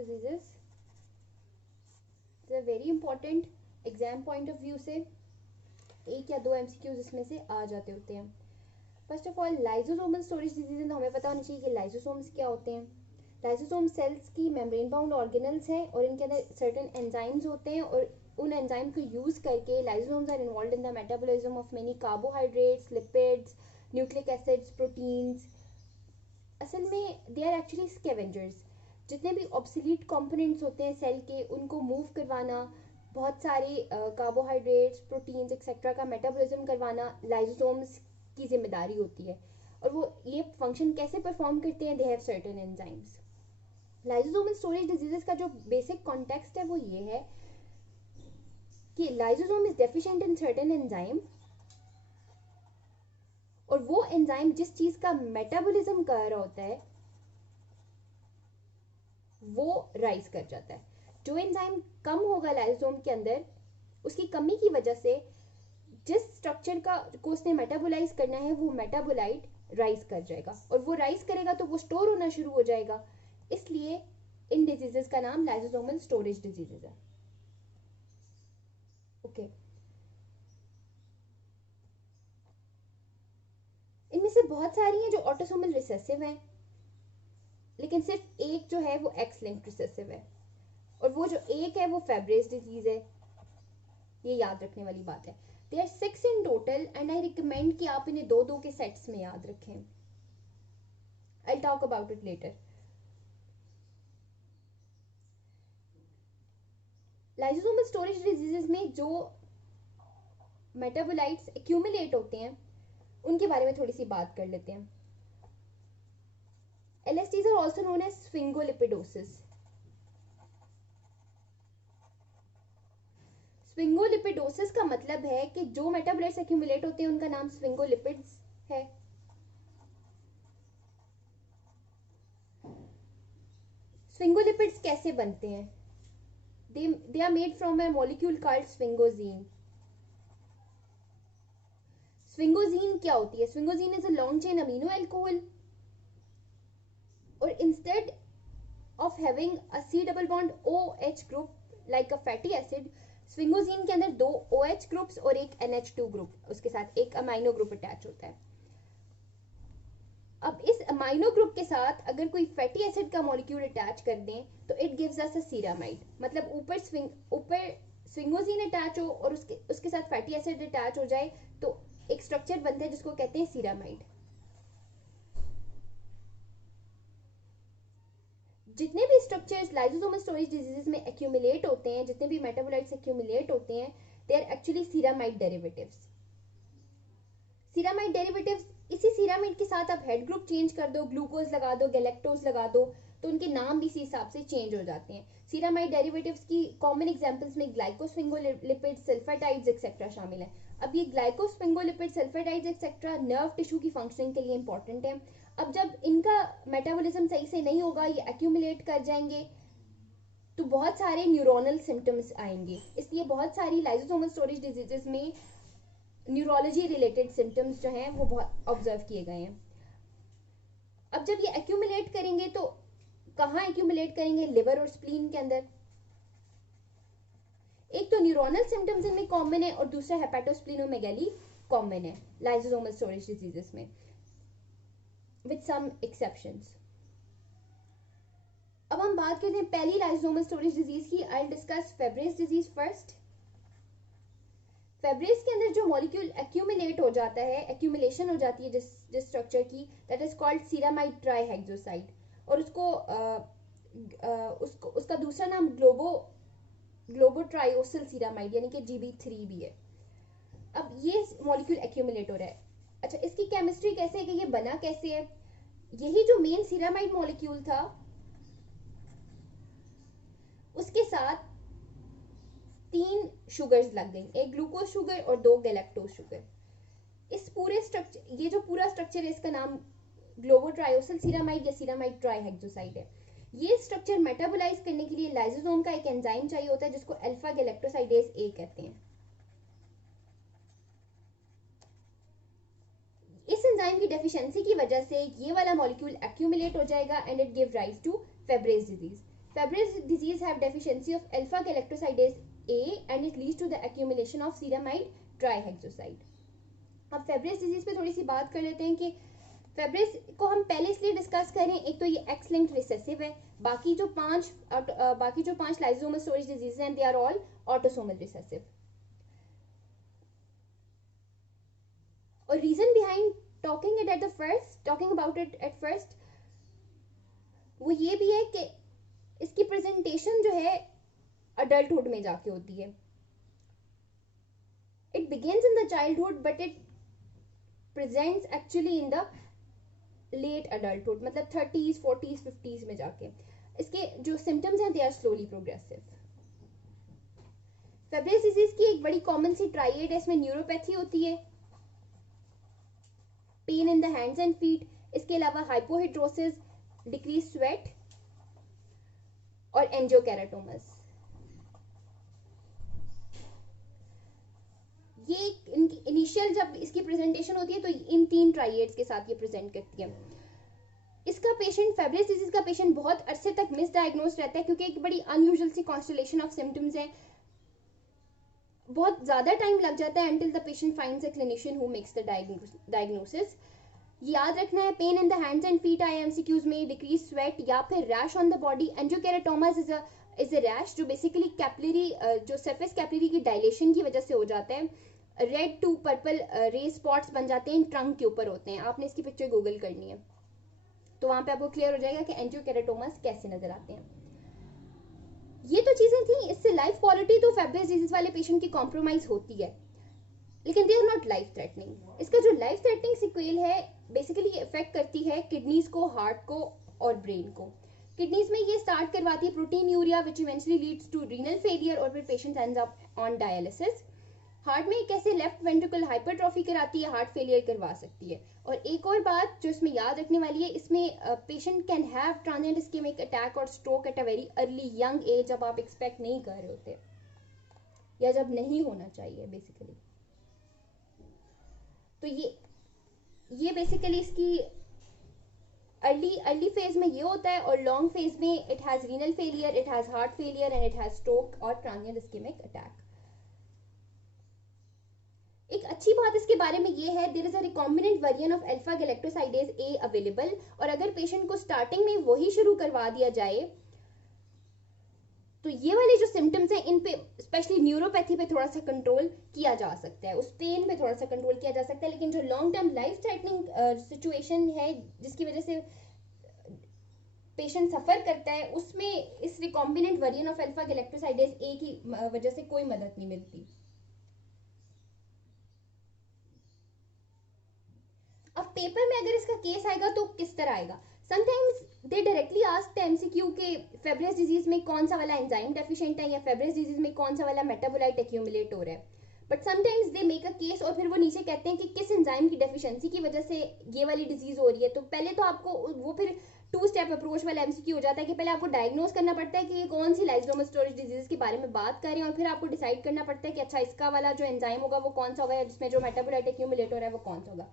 Diseases, very important exam point of view से एक या दो एमसीक्यूज इसमें से आ जाते होते हैं. First of all lysosomal storage disease, तो हमें पता होना चाहिए कि लाइजोसोम्स क्या होते हैं. लाइजोसोम सेल्स की मेम्ब्रेन बाउंड ऑर्गेनल्स हैं और इनके अंदर सर्टेन एंजाइम्स होते हैं और उन एंजाइम को यूज करके lysosomes are involved in the metabolism of many carbohydrates, lipids, nucleic acids, proteins. असल में दे आर एक्चुअली स्कैवेंजर्स. जितने भी ऑब्सोलीट कंपोनेंट्स होते हैं सेल के उनको मूव करवाना, बहुत सारे कार्बोहाइड्रेट्स, प्रोटीन्स एक्सेट्रा का मेटाबॉलिज्म करवाना लाइजोसोम्स की जिम्मेदारी होती है. और वो ये फंक्शन कैसे परफॉर्म करते हैं, they have certain enzymes. Lysosomal storage diseases का जो बेसिक कॉन्टेक्स्ट है वो ये है कि lysosome is deficient in certain enzyme और वो एंजाइम जिस चीज का मेटाबॉलिज्म कर रहा होता है वो राइज कर जाता है. जो एंजाइम कम होगा लाइसोसोम के अंदर, उसकी कमी की वजह से जिस स्ट्रक्चर का को उसने मेटाबोलाइज करना है वो मेटाबोलाइट राइज कर जाएगा और वो राइज करेगा तो वो स्टोर होना शुरू हो जाएगा. इसलिए इन डिजीजेस का नाम लाइसोसोमल स्टोरेज डिजीजेस है. ओके, इनमें से बहुत सारी हैं जो ऑटोसोमल रिसेसिव हैं, लेकिन सिर्फ एक जो है वो एक्स लिंक्ड रिसेसिव है और वो जो एक है वो फेब्रेज डिजीज है. ये याद रखने वाली बात है. They are 6 in total and I recommend कि आप इन्हें दो दो के सेट्स में याद रखें. I will talk about it later. Lysosomal storage diseases में जो मेटाबोलाइट्स एक्यूमुलेट होते हैं उनके बारे में थोड़ी सी बात कर लेते हैं. LSTs are also known as sphingolipidosis. स्फिंगोलिपिडोसिस का मतलब है कि जो मेटाबोलाइट्स एक्यूमुलेट होते हैं उनका नाम स्फिंगोलिपिड्स है. स्फिंगोलिपिड्स कैसे बनते हैं? They are made from a molecule called sphingosine. स्फिंगोजीन क्या होती है? Sphingosine is a long chain amino alcohol और instead of having a C double bond OH group like a fatty acid, स्फिंगोजीन के अंदर दो OH ग्रुप्स और एक NH2 ग्रुप, उसके साथ एक अमाइनो ग्रुप अटैच होता है. अब इस अमाइनो ग्रुप के साथ अगर कोई फैटी एसिड का मॉलिक्यूल अटैच कर दें तो it gives us a ceramide. मतलब ऊपर स्फिंगोजीन अटैच हो और उसके साथ फैटी एसिड अटैच हो जाए तो एक स्ट्रक्चर बनता है जिसको कहते हैं सीरामाइड. जितने भी स्ट्रक्चर्स लाइसोसोमल स्टोरेज डिजीजेस में एक्यूमुलेट होते हैं, जितने भी मेटाबोलाइट्स एक्यूमुलेट होते हैं, they are actually ceramide derivatives. Ceramide derivatives, इसी सीरामाइड के साथ आप हेड ग्रुप चेंज कर दो, ग्लूकोज लगा दो, गैलेक्टोज लगा दो, तो उनके नाम भी इसी हिसाब से चेंज हो जाते हैं. सीरामाइड डेरिवेटिव्स की कॉमन एग्जांपल्स में ग्लाइकोस्फिंगोलिपिड्स, सल्फाटाइड्स एक्सेट्रा शामिल हैं. अब ये ग्लाइकोस्फिंगोलिपिड्स, सल्फाटाइड्स एक्सेट्रा नर्व टिश्यू की फंक्शनिंग के लिए इंपॉर्टेंट है. अब जब इनका मेटाबॉलिज्म सही से नहीं होगा, ये एक्यूमुलेट कर जाएंगे तो बहुत सारे न्यूरोनल सिम्टम्स आएंगे. इसलिए बहुत सारी लाइसोसोमल स्टोरेज डिजीजेस में न्यूरोलॉजी रिलेटेड सिम्टम्स जो हैं वो बहुत ऑब्जर्व किए गए हैं. अब जब ये एक्यूमुलेट करेंगे तो कहाँ एक्यूमुलेट करेंगे? लिवर और स्प्लीन के अंदर. एक तो न्यूरोनल सिम्टम्स इनमें कॉमन है और दूसरा हेपेटोस्प्लीनोमेगाली कॉमन है लाइसोसोमल स्टोरेज डिजीजेस में, with some exceptions. अब हम बात करते हैं पहली लाइसोसोमल स्टोरेज डिजीज की. I will discuss Fabry's disease first. Fabry's के अंदर जो मॉलिक्यूल एक्यूमुलेट हो जाता है, एक्यूमुलेशन हो जाती है जिस स्ट्रक्चर की, दैट इज कॉल्ड सीरामाइड ट्राइहेक्सोसाइड और उसका दूसरा नाम ग्लोबोट्रायोसिल सीरामाइड यानी कि GB3 भी है. अब ये मॉलिक्यूल एक्यूमुलेट हो रहा है. अच्छा, इसकी केमिस्ट्री कैसे है कि ये बना कैसे है? यही जो मेन सीरामाइड मॉलिक्यूल था उसके साथ 3 शुगर्स लग गई, एक ग्लूकोज शुगर और 2 गैलेक्टोज शुगर. इस पूरे स्ट्रक्चर, ये जो पूरा स्ट्रक्चर है इसका नाम ग्लोबोट्रायोसिल सीरामाइड या सीरामाइड ट्राइहेक्सोसाइड है. ये स्ट्रक्चर मेटाबोलाइज करने के लिए लाइसोसोम का एक एंजाइम चाहिए होता है जिसको अल्फा गैलेक्टोसाइडेज ए कहते हैं. इस एंजाइम की डेफिशिएंसी की वजह से ये वाला मॉलिक्यूल एक्यूमुलेट हो जाएगा and it give rise to Fabry's disease. Fabry's disease have deficiency of alpha galactosidase A and it leads to the accumulation of ceramide trihexoside. अब फेब्रिस डिजीज पे थोड़ी सी बात कर लेते हैं कि फेब्रिस को हम पहले इसलिए डिस्कस करें, एक तो ये एक्स लिंक्ड रिसेसिव है, बाकी जो पांच लाइसोसोमल स्टोरेज डिजीज हैं they are all autosomal recessive. और reason behind talking about it at first वो ये भी है कि इसकी प्रेजेंटेशन जो है अडल्टहुड में जाके होती है. It begins in the childhood but it presents actually in the late adulthood, मतलब 30s 40s 50s में जाके. इसके जो सिम्टम्स हैं they are slowly progressive. Fabry's disease की एक बड़ी कॉमन सी ट्राइएड है, इसमें न्यूरोपैथी होती है, pain in the hands and feet, इसके अलावा हाइपोहिड्रोसिस, डिक्रीज स्वेट और एंजियोकेराटोमस. ये इनिशियल जब इसकी प्रेजेंटेशन होती है तो इन 3 ट्राइएड्स के साथ ये प्रेजेंट करती है. इसका पेशेंट, फेब्रिस डिजीज का पेशेंट बहुत अरसे तक मिसडायग्नोज रहता है क्योंकि एक बड़ी अनयूजुअल सी कॉन्स्टलेशन ऑफ सिम्टम्स है. बहुत ज्यादा टाइम लग जाता है until the patient finds a clinician who makes the diagnosis. याद रखना है, pain in the hands and feet आए एमसीक्यूज में, डिक्रीज स्वेट या फिर rash on the body. Angiokeratomas is a rash जो बेसिकली कैपिलरी, जो सरफेस कैपिलरी की डायलेशन की वजह से हो जाता है. रेड टू पर्पल रे स्पॉट्स बन जाते हैं, ट्रंक के ऊपर होते हैं. आपने इसकी पिक्चर गूगल करनी है तो वहां पे आपको क्लियर हो जाएगा कि एंजियोकेराटोमास कैसे नजर आते हैं. ये तो चीजें थी. इससे लाइफ क्वालिटी तो फेब्रिस डिजीज वाले पेशेंट की कॉम्प्रोमाइज होती है, लेकिन they are not life threatening. इसका जो लाइफ थ्रेटनिंग सिक्वेल है बेसिकली इफेक्ट करती है किडनीज को, हार्ट को और ब्रेन को. किडनीज में ये स्टार्ट करवाती है proteinuria which eventually leads to renal failure और फिर patient ends up on dialysis. Heart में कैसे लेफ्ट वेंट्रिकल हाइपरट्रॉफी कराती है, हार्ट फेलियर करवा सकती है. और एक और बात जो इसमें याद रखने वाली है, इसमें patient can have transient ischemic attack और stroke at a very early young age, जब आप एक्सपेक्ट नहीं कर रहे होते या जब नहीं होना चाहिए बेसिकली. तो ये बेसिकली इसकी अर्ली फेज में ये होता है और लॉन्ग फेज में it has renal failure, it has heart failure and it has stroke और ट्रांजिएंट इस्केमिक अटैक. एक अच्छी बात इसके बारे में ये है, there is a recombinant variant of alpha galactosidase A available, और अगर पेशेंट को स्टार्टिंग में वही शुरू करवा दिया जाए तो ये वाले जो सिम्टम्स हैं इन पे स्पेशली न्यूरोपैथी पे थोड़ा सा कंट्रोल किया जा सकता है, उस पेन पे थोड़ा सा कंट्रोल किया जा सकता है. लेकिन जो long term life threatening situation है जिसकी वजह से पेशेंट सफर करता है, उसमें इस recombinant variant of alpha galactosidase A की वजह से कोई मदद नहीं मिलती. अब पेपर में अगर इसका केस आएगा तो किस तरह आएगा? Sometimes they directly ask the MCQ के फेब्रिस डिजीज में कौन सा वाला एंजाइम डेफिशिएंट है या फेब्रिस डिजीज में कौन सा वाला मेटाबोलाइट एक्यूमुलेट हो रहा है. But sometimes they make a case और फिर वो नीचे कहते हैं कि किस एंजाइम की डेफिशिएंसी की वजह से ये वाली डिजीज हो रही है. तो पहले तो आपको वो फिर 2 स्टेप अप्रोच वाला एमसीक्यू हो जाता है कि पहले आपको डायग्नोज करना पड़ता है कि ये कौन सी लाइसोसोमल स्टोरेज डिजीज के बारे में बात कर रहे हैं, और फिर आपको डिसाइड करना पड़ता है कि अच्छा इसका वाला जो एंजाइम होगा वो कौन सा होगा, जिसमें जो मेटाबोलाइट एक्यूमुलेट हो रहा है वो कौन सा होगा.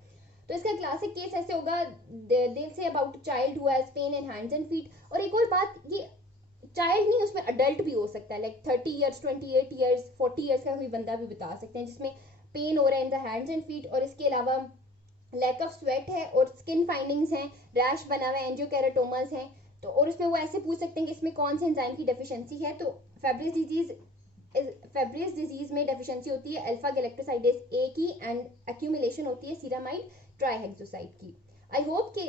तो इसका क्लासिक केस ऐसे होगा, they say about child who has pain in hands and feet. और एक और बात, ये चाइल्ड नहीं, उसमें अडल्ट भी हो सकता है, लाइक 30 ईयर्स 28 ईयर्स 40 ईयर्स का कोई बंदा भी बता सकते हैं जिसमें पेन हो रहा है इन द हैंड्स एंड फीट, और इसके अलावा लैक ऑफ स्वेट है और स्किन फाइंडिंग्स हैं, रैश बना हुआ है, एंजियोकेराटोमास हैं. तो और उसमें वो ऐसे पूछ सकते हैं कि इसमें कौन से एंजाइम की डेफिशिएंसी है. तो फेब्रिस डिजीज में डेफिशिएंसी होती है अल्फा गैलेक्टोसाइडेज ए की एंड एक्यूमुलेशन होती है सीरामाइड ट्राइहेक्सोसाइड की. आई होप कि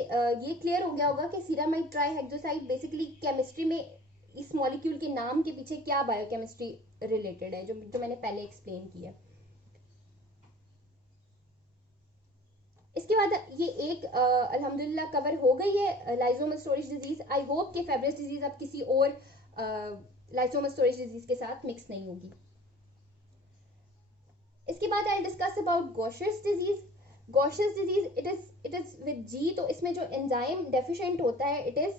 ये क्लियर हो गया होगा कि सीरामाइड ट्राइहेक्सोसाइड बेसिकली केमिस्ट्री में इस मॉलिक्यूल के नाम के पीछे क्या बायोकेमिस्ट्री रिलेटेड है, जो मैंने पहले एक्सप्लेन किया. इसके बाद ये एक अल्हम्दुलिल्लाह कवर हो गई है lysosomal storage disease. I hope कि फेब्रिस डिजीज अब किसी और लाइसोसोमल स्टोरेज डिजीज के साथ मिक्स नहीं होगी. इसके बाद I discuss about Gaucher's disease. Gaucher's disease it is with G. तो इसमें जो एंजाइम डेफिशिएंट होता है इट इज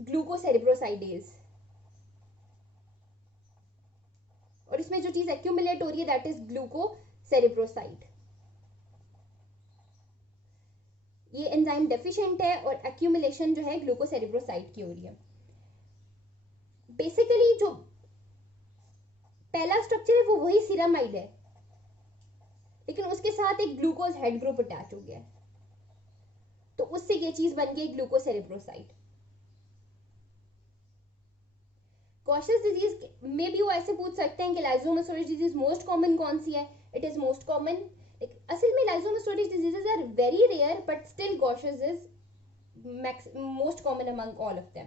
ग्लूकोसेरिब्रोसाइडेज, और इसमें जो चीज एक्यूमुलेट हो रही है दैट इज ग्लूकोसेरिब्रोसाइड. ये एंजाइम डेफिशिएंट है और एक्यूमुलेशन जो है ग्लूकोसेरिब्रोसाइड की हो रही है. बेसिकली जो पहला स्ट्रक्चर है वो वही सिरामाइड है, लेकिन उसके साथ एक ग्लूकोज हेड ग्रुप अटैच हो गया है, तो उससे ये चीज बन गई ग्लूकोसेरेब्रोसाइड। गॉशेस डिजीज में भी वो ऐसे पूछ सकते हैं कि lysosomal storage disease most common कौन सी है, इट इज मोस्ट कॉमन। असल में lysosomal storage diseases are very rare, but still Gaucher's is most common among all of them.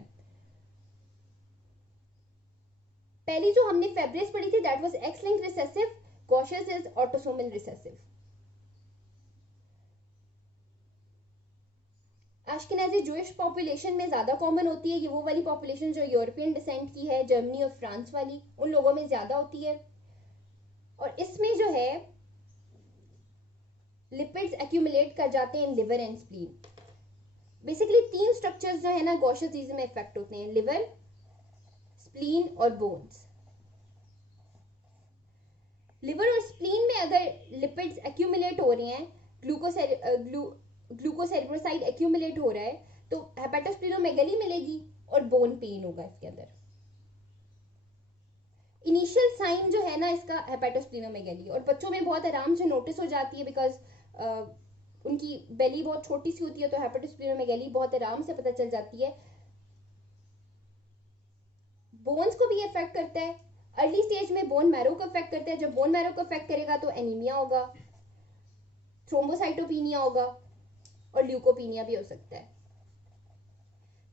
पहली जो हमने फेब्रिस पढ़ी थी that was X linked recessive, Gaucher's is autosomal recessive. Ashkenazi Jewish population में ज्यादा common होती है, ये वो वाली पॉपुलेशन जो यूरोपियन डिसेंट की है, जर्मनी और फ्रांस वाली, उन लोगों में ज्यादा होती है। और इसमें जो है लिपिड्स एक्यूमुलेट कर जाते हैं in liver and spleen. Basically 3 structures जो है ना गॉशेस डिजीज में इफेक्ट होते हैं, लिवर, स्प्लीन और बोन्स। लिवर और स्प्लीन में अगर लिपिड्स एक्यूमुलेट हो रहे हैं, ग्लूकोसेरेब्रोसाइड एक्यूमुलेट हो रहा है, तो हेपेटोस्प्लीनोमेगली मिलेगी और बोन पेन होगा इसके अंदर। इनिशियल साइन जो है ना इसका हेपेटोस्प्लीनोमेगली, और बच्चों में बहुत आराम से नोटिस हो जाती है बिकॉज उनकी बेली बहुत छोटी सी होती है, तो हेपेटोस्प्लीनोमेगली बहुत आराम से पता चल जाती है। बोन्स को भी इफेक्ट करता है, अर्ली स्टेज में बोन मैरो को इफेक्ट करता है। जब बोन मैरो को इफेक्ट करेगा तो एनीमिया होगा, थ्रोम्बोसाइटोपिनिया होगा और ल्यूकोपिनिया भी हो सकता है।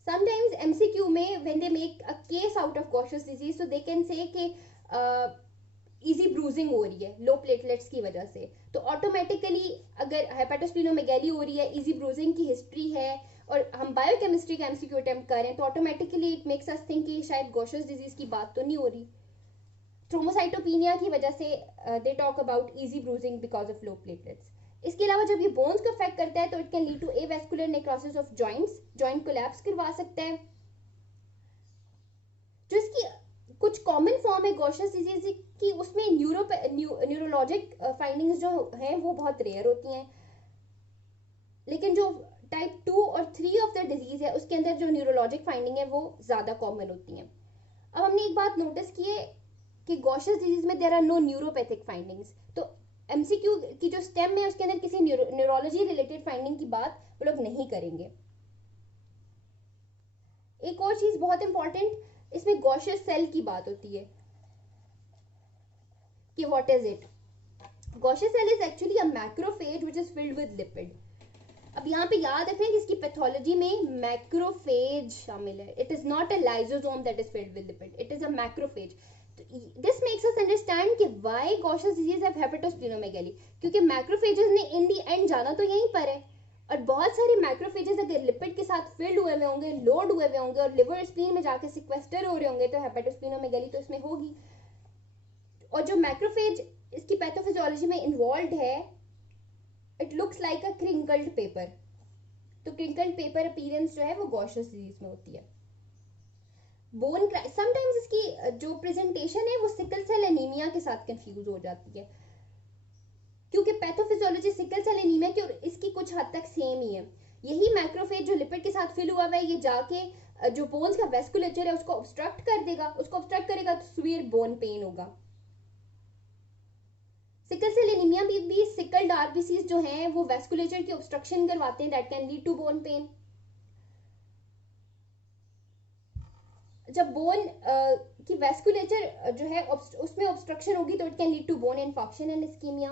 Sometimes MCQ में when they make a case out of Gaucher's disease, so they can say कि easy bruising हो रही है लो प्लेटलेट्स की वजह से, तो ऑटोमेटिकली अगर हेपेटोस्प्लीनोमेगली हो रही है, इजी ब्रूजिंग की हिस्ट्री है और हम बायोकेमिस्ट्री का MCQ अटेम्प्ट कर रहे हैं, तो automatically it makes us think कि शायद गॉशर्स डिजीज की बात तो नहीं हो रही। थ्रोम्बोसाइटोपिनिया की वजह से they talk about easy bruising because of low platelets. इसके अलावा जब ये बोन्स को अफेक्ट करता है तो it can lead to avascular necrosis of joints, joint collapse करवा सकता है। जो इसकी कुछ कॉमन फॉर्म है गॉशर्स डिजीज की, उसमें न्यूरोलॉजिक फाइंडिंग्स जो हैं वो बहुत रेयर होती हैं, लेकिन जो टाइप 2 और 3 ऑफ द डिजीज है उसके अंदर जो न्यूरोलॉजिक फाइंडिंग है वो ज्यादा कॉमन होती हैं। अब हमने एक बात नोटिस की है कि गॉशर्स डिजीज में there are no neuropathic findings, तो एमसीक्यू की जो स्टेम है उसके अंदर किसी न्यूरोलॉजी रिलेटेड फाइंडिंग की बात वो लोग नहीं करेंगे। एक और चीज बहुत इंपॉर्टेंट, इसमें गॉशर सेल की बात होती है कि what is it. Gaucher cell is actually a macrophage which is filled with lipid. अब यहाँ पे याद रखें कि इसकी पैथोलॉजी में मैक्रोफेज शामिल है। It is not a lysosome that is filled with lipid, it is a macrophage. This makes us understand कि why Gaucher's disease have hepatosplenomegaly, क्योंकि मैक्रोफेजेस ने इन दी एंड जाना तो यहीं पर है, और बहुत सारे मैक्रोफेजेस अगर लिपिड के साथ फिल्ड हुए हुए होंगे, लोड हुए हुए होंगे और लिवर स्प्लीन में जाके सिक्वेस्टर हो रहे होंगे, तो हेपेटोस्प्लीनोमेगली तो इसमें होगी। और जो मैक्रोफेज इसकी पैथोफिजियोलॉजी में इन्वॉल्व है, it looks like a crinkled paper, तो क्रिंकल्ड पेपर अपीयरेंस जो है वो गॉशर्स डिजीज में होती है। बोन समटाइम्स इसकी जो प्रेजेंटेशन है वो सिकल सेल एनीमिया के साथ कंफ्यूज हो जाती है, क्योंकि पैथोफिजियोलॉजी सिकल सेल एनीमिया की और इसकी कुछ हद तक सेम ही है। यही मैक्रोफेज जो लिपिड के साथ फिल हुआ है, ये जाके जो बोन्स का वेस्कुलेचर है उसको ऑब्स्ट्रक्ट कर देगा, उसको ऑब्स्ट्रक्ट करेगा तो सीवियर बोन पेन होगा। सिकल सेल एनीमिया में भी सिकल्ड आरबीसीज जो हैं वो वेस्कुलेचर की ऑब्स्ट्रक्शन करवाते हैं, that can lead to bone pain. जब बोन की वेस्कुलेचर जो है उसमें ऑब्स्ट्रक्शन होगी तो it can lead to bone infection and ischemia,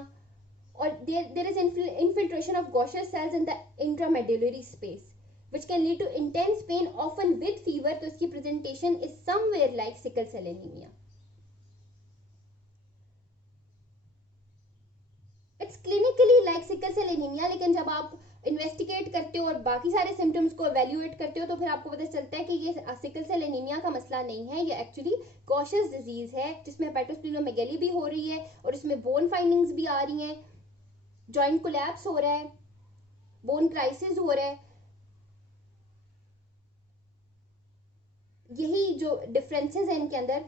और there is infiltration of Gaucher cells in the intramedullary space which can lead to intense pain often with fever, तो इसकी presentation is somewhere like sickle cell anemia. It's clinically like sickle cell anemia, लेकिन जब आप investigate करते हो और बाकी सारे सिम्टम्स को एवेल्युएट करते हो तो फिर आपको पता चलता है कि ये सिकल सेल एनीमिया का मसला नहीं है, ये एक्चुअली गॉशर्स डिजीज है जिसमें हेपेटोस्प्लीनोमेगली भी हो रही है और इसमें बोन फाइंडिंग्स भी आ रही हैं, जॉइंट कोलैप्स हो रहा है, बोन क्राइसिस हो रहा है। यही जो डिफरेंसेस हैं इनके अंदर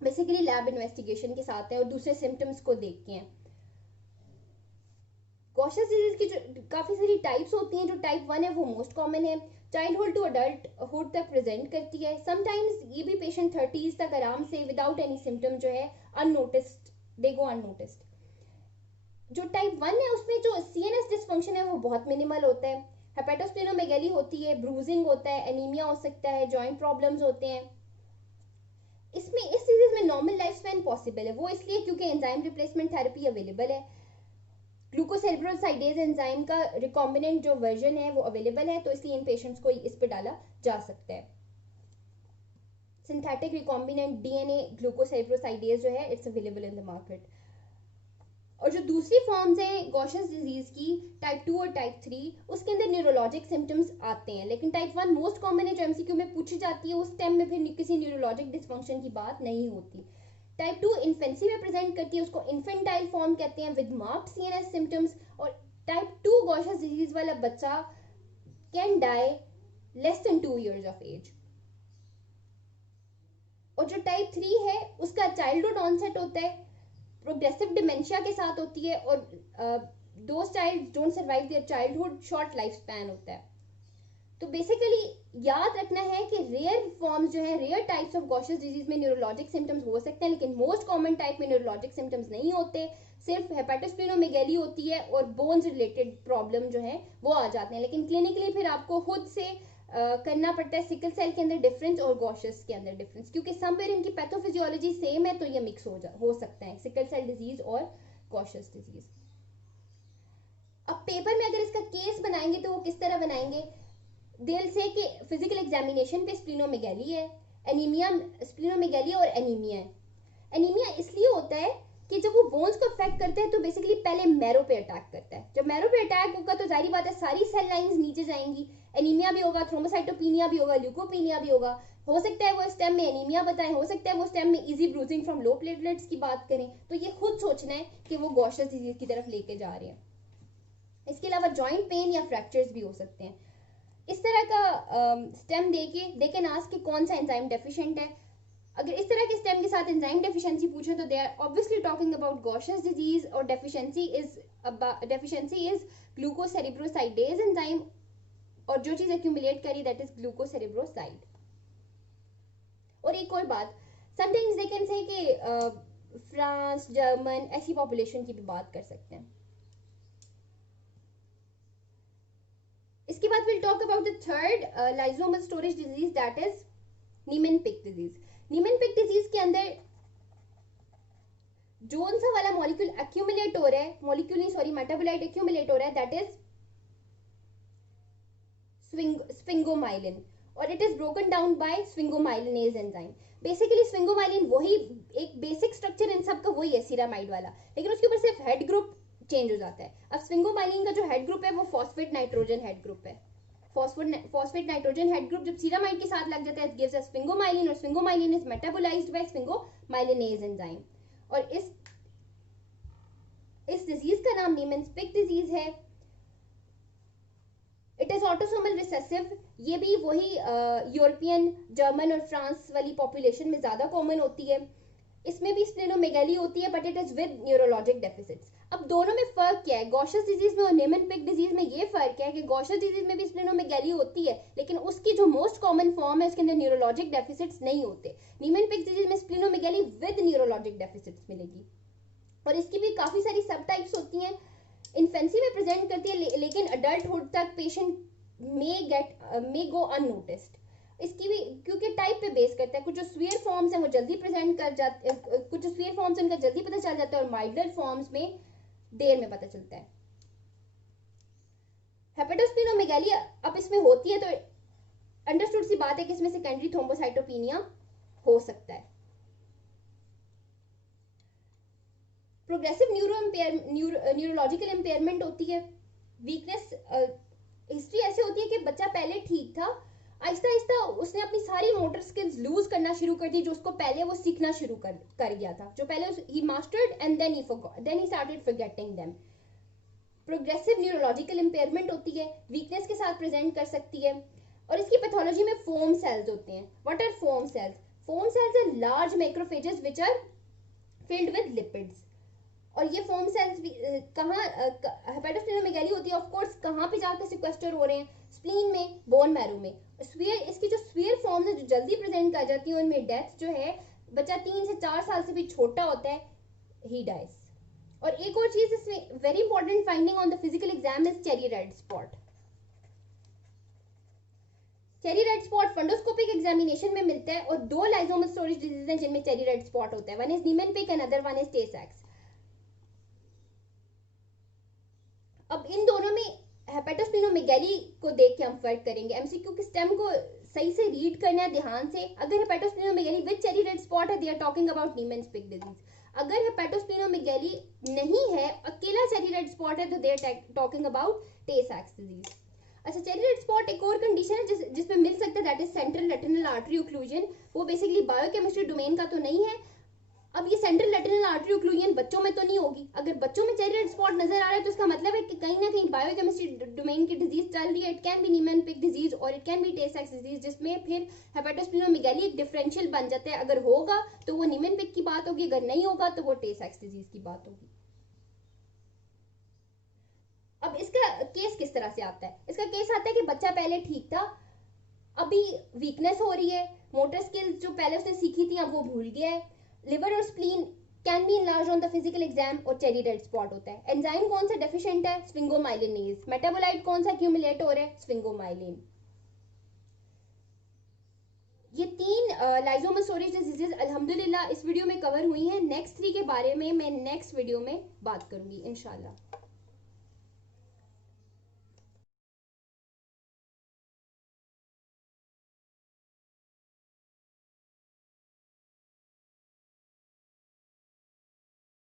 बेसिकली लैब इन्वेस्टिगेशन के साथ है और दूसरे सिम्टम्स को देख के हैं। गॉशर्स डिजीज की जो काफी सारी टाइप्स होती हैं, जो टाइप 1 है वो मोस्ट कॉमन है, चाइल्डहुड टू अडल्टहुड तक प्रेजेंट करती है। समटाइम्स ये भी पेशेंट 30s तक आराम से विदाउट एनी सिम्टम जो है अननोटिस्ड, दे गो अननोटिस्ड। जो टाइप 1 है उसमें जो CNS डिस्फंक्शन है वो बहुत मिनिमल होता है। हेपेटोस्प्लेनोमेगाली होती है, ब्रूजिंग होता है, एनीमिया हो सकता है, जॉइंट प्रॉब्लम्स होते हैं। इस डिजीज में नॉर्मल लाइफ स्पैन पॉसिबल है, वो इसलिए क्योंकि एंजाइम रिप्लेसमेंट थेरेपी अवेलेबल है। ग्लूकोसेरेब्रोसाइडेज एंजाइम का रिकॉम्बिनेंट जो वर्जन है वो अवेलेबल है, तो इसलिए इन पेशेंट्स को इस पे डाला जा सकता है। सिंथेटिक रिकॉम्बिनेंट DNA ग्लूकोसेरेब्रोसाइडेज जो है it's available in the market. और जो दूसरी फॉर्म्स हैं गॉशेस डिजीज की, टाइप 2 और टाइप 3, उसके अंदर न्यूरोलॉजिक सिम्टम्स आते हैं, लेकिन टाइप 1 मोस्ट कॉमन है जो MCQ में पूछी जाती है, उस टाइम में फिर किसी न्यूरोलॉजिक डिस्फंक्शन की बात नहीं होती। टाइप 2 इन्फेंसी में प्रेजेंट करती है, उसको इन्फेंटाइल फॉर्म कहते हैं विद मार्क्ड CNS सिम्टम्स। और टाइप 2 गॉशेस डिजीज वाला बच्चा can die less than 2 years of age. और जो टाइप 3 है उसका चाइल्डहुड ऑनसेट होता है, प्रोग्रेसिव डिमेंशिया के साथ होती है, और those childs don't survive their childhood, short life span होता है। तो बेसिकली याद रखना है कि रेयर फॉर्म्स जो है, रेयर टाइप्स ऑफ गॉशेस डिजीज में न्यूरोलॉजिक सिम्टम्स हो सकते हैं, लेकिन मोस्ट कॉमन टाइप में न्यूरोलॉजिक सिम्टम्स नहीं होते, सिर्फ हेपेटोस्प्लेनोमेगाली होती है और बोन्स रिलेटेड प्रॉब्लम जो है वो आ जाते हैं। लेकिन क्लिनिकली फिर आपको खुद से करना पड़ता है सिकल सेल के अंदर डिफरेंस और गॉशेस के अंदर डिफरेंस, क्योंकि समवेयर इनकी पैथोफिजियोलॉजी सेम है, तो ये मिक्स हो सकता है सिकल सेल डिजीज और गॉशेस डिजीज। अब पेपर में अगर इसका केस बनाएंगे तो वो किस तरह बनाएंगे, देल से कि फिजिकल एग्जामिनेशन पे स्प्लीनोमेगाली है, एनीमिया, स्प्लीनोमेगाली और एनीमिया है। एनीमिया इसलिए होता है कि जब वो बोन्स को अफेक्ट करता है तो बेसिकली पहले मैरो पे अटैक करता है। जब मैरो पे अटैक होगा तो जाहिर बात है सारी सेल लाइंस नीचे जाएंगी, एनीमिया भी होगा, थ्रोम्बोसाइटोपिनिया भी होगा, ल्यूकोपिनिया भी होगा। हो सकता है वो स्टेम में एनीमिया बताएं, हो सकता है वो स्टेम में easy bruising from low platelets की बात करें। तो ये खुद सोचना है कि वो गॉशेस डिजीज की तरफ लेके जा रहे हैं। इसके अलावा जॉइंट पेन या फ्रैक्चर्स भी हो सकते हैं। इस तरह का स्टेम दे के नास कि कौन सा एंजाइम डेफिशिएंट है। अगर इस तरह के स्टेम के साथ एंजाइम डेफिशिएंसी पूछे तो they are obviously talking about Gaucher's disease, और डेफिशिएंसी इज ग्लूकोसेरेब्रोसाइडेज एंजाइम, और जो चीज एक्यूमुलेट करी दैट इज ग्लूकोसेरेब्रोसाइड। और एक और बात, समटाइम्स दे कैन से कि फ्रांस, जर्मन, ऐसी पॉपुलेशन की भी बात कर सकते हैं। इसके बाद will talk about the third lysosomal storage disease that is Niemann Pick disease. Niemann Pick disease के अंदर जोन सा वाला मॉलिक्यूल एक्यूमुलेट हो रहा है, मॉलिक्यूल नहीं सॉरी मेटाबोलाइट एक्यूमुलेट हो रहा है, दैट इज स्फिंगोमाइलिन, और it is broken down by sphingomyelinase enzyme. Basically sphingomyelin वही एक बेसिक स्ट्रक्चर इन सब का वही है सीरामाइड वाला, लेकिन उसके ऊपर सिर्फ हेड ग्रुप चेंज हो जाता है। अब स्फिंगोमाइलिन का जो हेड ग्रुप है वो फॉस्फेट नाइट्रोजन हेड ग्रुप है। फॉस्फेट नाइट्रोजन हेड ग्रुप जब सीरामाइड के साथ लग जाता है, it gives us स्फिंगोमाइलिन, और sphingomyelin is metabolised by sphingomyelinase enzyme. और इस डिजीज का नाम नीमेन-पिक डिजीज है। इट इज ऑटोसोमल रिसेसिव, ये भी वही यूरोपियन, जर्मन और फ्रांस वाली पॉपुलेशन में ज्यादा कॉमन होती है। इसमें भी स्प्लेनोमेगाली होती है, but it is with neurologic deficits. अब दोनों में फर्क क्या है, गॉशेस डिजीज में और नीमेन-पिक डिजीज में ये फर्क है कि गॉशेस डिजीज में भी स्प्लेनोमेगाली होती है, लेकिन उसकी जो मोस्ट कॉमन फॉर्म है उसके अंदर न्यूरोलॉजिक डेफिसिट्स नहीं होते। नीमेन-पिक डिजीज में स्प्लेनोमेगाली विद न्यूरोलॉजिक डेफिसिट्स मिलेगी, और इसकी भी काफी सारी सब टाइप्स होती हैं। इन्फेंसी में प्रेजेंट करती है, लेकिन अडल्टहुड तक पेशेंट मे गो अननोटिस्ड। इसकी भी क्योंकि टाइप पे बेस करता है, कुछ जो स्वीयर फॉर्म्स हैं वो जल्दी प्रेजेंट कर जाते हैं, कुछ जो स्वीयर फॉर्म्स हैं उनका जल्दी पता चल जाता है, और माइल्डर फॉर्म्स में देर में पता चलता है। हेपेटोस्प्लेनोमेगाली अब इसमें होती है तो अंडरस्टूड सी बात है कि इसमें सेकेंडरी थ्रोम्बोसाइटोपिनिया हो सकता है। प्रोग्रेसिव न्यूरोलॉजिकल इम्पेयरमेंट होती है। वीकनेस हिस्ट्री ऐसे होती है कि बच्चा पहले ठीक था, आहिस्ता आहिस्ता उसने अपनी सारी मोटर स्किल्स लूज करना शुरू कर दी, जो उसको पहले वो सीखना शुरू कर गया था, जो पहले ही mastered and then he started forgetting them. Progressive neurological impairment होती है, वीकनेस के साथ प्रेजेंट कर सकती है, और इसकी पैथोलॉजी में फोम सेल्स होते हैं। What are foam cells? Foam cells are large macrophages which are filled with lipids. और ये फोम सेल्स भी कहाँ हेपेटोस्प्लीनोमेगाली होती है, ऑफ कोर्स कहाँ पे जाकर सिक्वेस्टर हो रहे हैं, स्प्लीन में, बोन मैरो में। स्फीयर, इसकी जो स्फीयर फॉर्म है जो जल्दी प्रेजेंट कर जाती है उनमें डेथ जो है, बच्चा 3 से 4 साल से भी छोटा होता है, ही डाइज। और एक और चीज इसमें very important finding on the physical exam is cherry red spot. Cherry red spot fundoscopic examination में मिलता है, और 2 लाइसोमल स्टोरेज डिजीज हैं जिनमें चेरी रेड स्पॉट होता है, one is Niemann Pick and other one is Tay सैक्स। अब इन दोनों में हेपेटोस्प्लीनोमेगाली को देख के हम फर्क करेंगे। एमसीक्यू के स्टेम को सही से रीड करना है ध्यान से। अगर hepatosplenomegaly with cherry red spot है, they are talking about Niemann Pick disease. अगर हेपेटोस्प्लीनोमेगाली नहीं है, अकेला चेरी रेड स्पॉट है, तो दे आर टॉकिंग अबाउट टे सैक्स डिजीज। अच्छा, चेरी रेड स्पॉट एक और कंडीशन है जिसमें मिल सकता है, that is central retinal artery occlusion. वो बेसिकली बायोकेमिस्ट्री डोमेन का तो नहीं है। अब ये सेंट्रल रेटिनल आर्टरी ओक्लूजन बच्चों में तो नहीं होगी। अगर बच्चों में चेरी रेड स्पॉट नजर आ रहा है तो इसका मतलब है कि कहीं ना कहीं बायोकेमिस्ट्री डोमेन की डिजीज चल रही है। इट कैन बी नीमेनपिक डिजीज और इट कैन बी टे सैक्स डिजीज, जिसमें फिर हेपेटोस्प्लीनोमेगाली एक डिफरेंशियल बन जाता है। अगर होगा तो वो नीमेनपिक की बात होगी, अगर नहीं होगा तो वो टे सैक्स डिजीज की बात होगी। अब इसका केस किस तरह से आता है? इसका केस आता है कि बच्चा पहले ठीक था, अभी वीकनेस हो रही है, मोटर स्किल्स जो पहले उसने सीखी थी अब वो भूल गया है। लिवर और spleen can be enlarged on the physical exam, और चेरी रेड स्पॉट होता है। एंजाइम कौन सा डेफिशिएंट है? स्विंगोमाइलिनेज। मेटाबोलाइट कौन सा एक्यूमुलेट हो रहा है? स्विंगोमाइलिन। ये 3 लाइसोमल स्टोरेज डिजीजेस अल्हम्दुलिल्लाह इस वीडियो में कवर हुई हैं। नेक्स्ट 3 के बारे में मैं नेक्स्ट वीडियो में बात करूंगी इंशाल्लाह।